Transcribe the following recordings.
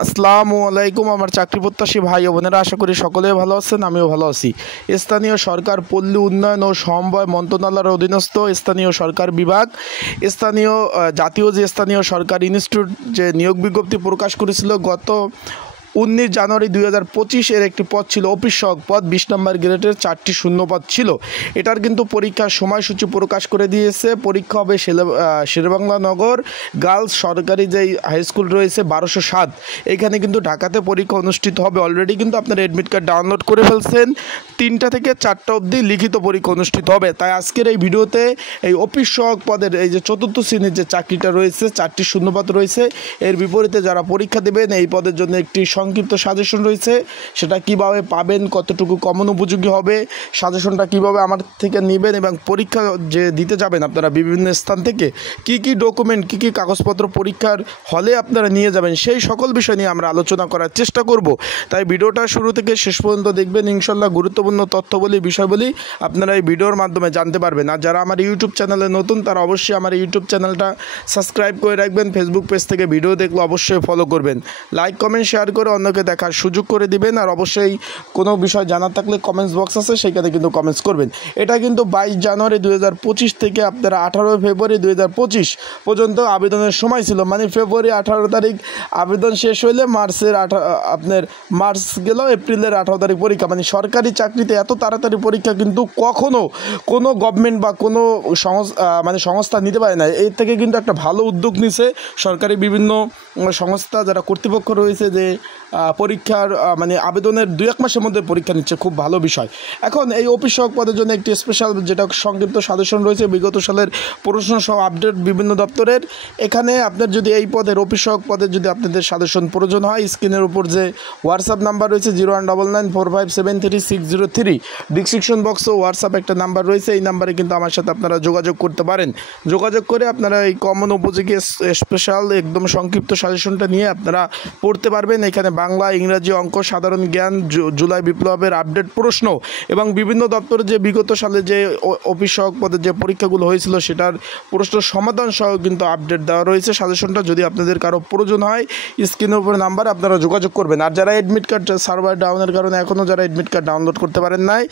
আসসালামু আলাইকুম। আমার চাকরি প্রত্যাশী ভাই ও বোনেরা, আশা করি সকলেই ভালো আছেন, আমিও ভালো আছি। স্থানীয় সরকার পল্লী উন্নয়ন ও সমবায় মন্ত্রণালয়ের অধীনস্থ স্থানীয় সরকার বিভাগ জাতীয় যে স্থানীয় সরকার ইনস্টিটিউট যে নিয়োগ বিজ্ঞপ্তি প্রকাশ করেছিল গত 19 জানুয়ারি 2025 এর একটি পদ ছিল অফিস সহক পদ, 20 নম্বর গ্রেডের 4টি শূন্যপদ ছিল। এটার কিন্তু পরীক্ষার সময়সূচি প্রকাশ করে দিয়েছে। পরীক্ষা হবে শেরেবাংলা নগর গার্লস সরকারি যেই হাই স্কুল রয়েছে 1207, এখানে কিন্তু ঢাকাতে পরীক্ষা অনুষ্ঠিত হবে। অলরেডি কিন্তু আপনার অ্যাডমিট কার্ড ডাউনলোড করে ফেলছেন। 3টা থেকে 4টা অবধি লিখিত পরীক্ষা অনুষ্ঠিত হবে। তাই আজকের এই ভিডিওতে এই অফিস সহক পদের এই যে 4র্থ শ্রেণীর যে চাকরিটা রয়েছে, 4টি শূন্যপদ রয়েছে, এর বিপরীতে যারা পরীক্ষা দেবেন এই পদের জন্য একটি সংক্ষিপ্ত সাজেশন রয়েছে। সেটা কিভাবে পাবেন, কতটুকু কমন উপযোগী হবে, সাজেশনটা কিভাবে আমার থেকে নেবেন এবং পরীক্ষা যে দিতে যাবেন আপনারা বিভিন্ন স্থান থেকে কি কি ডকুমেন্ট, কি কি কাগজপত্র পরীক্ষার হলে আপনারা নিয়ে যাবেন, সেই সকল বিষয় নিয়ে আমরা আলোচনা করার চেষ্টা করব। তাই ভিডিওটা শুরু থেকে শেষ পর্যন্ত দেখবেন। ইনশাল্লাহ গুরুত্বপূর্ণ তথ্যবলী, বিষয়বলী আপনারা এই ভিডিওর মাধ্যমে জানতে পারবেন। আর যারা আমার ইউটিউব চ্যানেলে নতুন, তারা অবশ্যই আমার ইউটিউব চ্যানেলটা সাবস্ক্রাইব করে রাখবেন। ফেসবুক পেজ থেকে ভিডিও দেখলে অবশ্যই ফলো করবেন। লাইক কমেন্ট শেয়ার করে অন্যকে দেখার সুযোগ করে দিবেন। আর অবশ্যই কোনো বিষয় জানার থাকলে কমেন্টস বক্স আছে, সেখানে কিন্তু কমেন্টস করবেন। এটা কিন্তু 22 জানুয়ারি 2025 থেকে আপনারা 18 ফেব্রুয়ারি 2025 পর্যন্ত আবেদনের সময় ছিল। মানে ফেব্রুয়ারি 18 তারিখ আবেদন শেষ হইলে মার্চ গেল, এপ্রিলের 18 তারিখ পরীক্ষা। মানে সরকারি চাকরিতে এত তাড়াতাড়ি পরীক্ষা কিন্তু কখনো কোনো গভর্নমেন্ট বা কোনো সংস্থা নিতে পারে না। এর থেকে কিন্তু একটা ভালো উদ্যোগ নিছে সরকারি বিভিন্ন সংস্থা, যারা কর্তৃপক্ষ রয়েছে, যে পরীক্ষার আবেদনের 2-1 মাসের মধ্যে পরীক্ষা নিচ্ছে। খুব ভালো বিষয়। এখন এই অফিস সহক পদের জন্য একটি স্পেশাল যেটা সংক্ষিপ্ত সাজেশন রয়েছে বিগত সালের প্রশ্ন সহ আপডেট বিভিন্ন দপ্তরের। এখানে আপনার যদি এই পদের অফিস সহক পদের যদি আপনাদের সাজেশন প্রয়োজন হয়, স্ক্রিনের উপর যে হোয়াটসঅ্যাপ নাম্বার রয়েছে 019945733603, ডিসক্রিপশন বক্সে হোয়াটসঅ্যাপ একটা নাম্বার রয়েছে, এই নাম্বারে কিন্তু আমার সাথে আপনারা যোগাযোগ করতে পারেন। যোগাযোগ করে আপনারা এই কমন উপযোগী স্পেশাল একদম সংক্ষিপ্ত সাজেশনটা নিয়ে আপনারা পড়তে পারবেন। এখানে বাংলা, ইংরাজি, অঙ্ক, সাধারণ জ্ঞান, জুলাই বিপ্লবের আপডেট প্রশ্ন এবং বিভিন্ন দপ্তরে যে বিগত সালে যে অফিস সহক পদের যে পরীক্ষাগুলো হয়েছিল সেটার প্রশ্ন সমাধান সহ কিন্তু আপডেট দেওয়া রয়েছে সাজেশনটা। যদি আপনাদের কারো প্রয়োজন হয়, স্ক্রিনের উপর নাম্বার আপনারা যোগাযোগ করবেন। আর যারা অ্যাডমিট কার্ড সার্ভার ডাউনের কারণে এখনও যারা অ্যাডমিট কার্ড ডাউনলোড করতে পারেন নাই,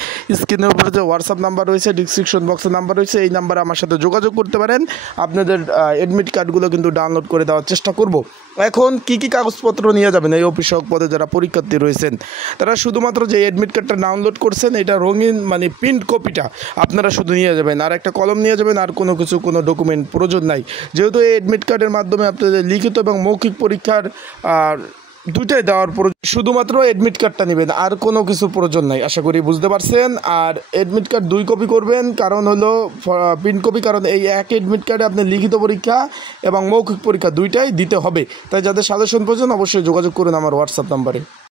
স্ক্রিনের উপরে যে হোয়াটসঅ্যাপ নাম্বার রয়েছে, ডিসক্রিপশন বক্সের নাম্বার রয়েছে, এই নাম্বারে আমার সাথে যোগাযোগ করতে পারেন। আপনাদের অ্যাডমিট কার্ডগুলো কিন্তু ডাউনলোড করে দেওয়ার চেষ্টা করব। এখন কি কি কাগজপত্র নিয়ে যাবেন এই অফিস সহক পদে যারা পরীক্ষার্থী রয়েছেন, তারা শুধুমাত্র যে অ্যাডমিট কার্ডটা ডাউনলোড করছেন এটা রঙিন প্রিন্ট কপিটা আপনারা শুধু নিয়ে যাবেন, আর একটা কলম নিয়ে যাবেন। আর কোনো ডকুমেন্ট প্রয়োজন নাই, যেহেতু এই অ্যাডমিট কার্ডের মাধ্যমে আপনাদের লিখিত এবং মৌখিক পরীক্ষার দুইটাই দেওয়ার প্রয়োজন। শুধুমাত্র অ্যাডমিট কার্ডটা নেবেন, আর কোনো কিছু প্রয়োজন নাই। আশা করি বুঝতে পারছেন। আর অ্যাডমিট কার্ড 2 কপি করবেন, কারণ হলো প্রিন্ট কপি, কারণ এই এক অ্যাডমিট কার্ডে আপনি লিখিত পরীক্ষা এবং মৌখিক পরীক্ষা দুইটাই দিতে হবে। তাই যাদের সাজেশন প্রয়োজন অবশ্যই যোগাযোগ করুন আমার হোয়াটসঅ্যাপ নাম্বারে।